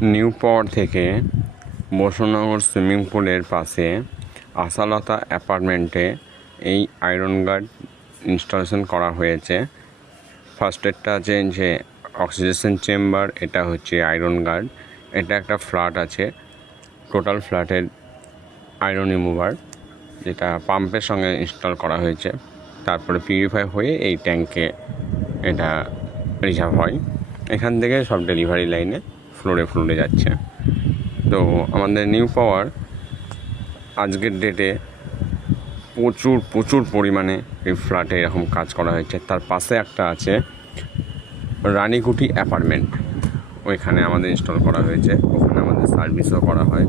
New পাওয়ার থেকে Basunagar swimming পুলের পাশে আশালতা অ্যাপার্টমেন্টে এই আয়রন গার্ড ইনস্টলেশন করা হয়েছে। ফার্স্ট এডটা আছে যে অক্সিজেশন চেম্বার, এটা হচ্ছে আয়রন গার্ড। এটা একটা ফ্ল্যাট আছে, টোটাল ফ্ল্যাটের আয়রন রিমুভার, যেটা পাম্পের সঙ্গে ইনস্টল করা হয়েছে। তারপরে পিউরিফাই হয়ে এই ট্যাঙ্কে এটা রিজার্ভ হয়। এখান থেকে সব ডেলিভারি লাইনে ফ্লোরে ফ্লোরে যাচ্ছে। তো আমাদের নিউ পাওয়ার আজকের ডেটে প্রচুর পরিমাণে এই ফ্ল্যাটে এরকম কাজ করা হয়েছে। তার পাশে একটা আছে রানীকুটি অ্যাপার্টমেন্ট, ওইখানে আমাদের ইনস্টল করা হয়েছে। ওখানে আমাদের সার্ভিসও করা হয়।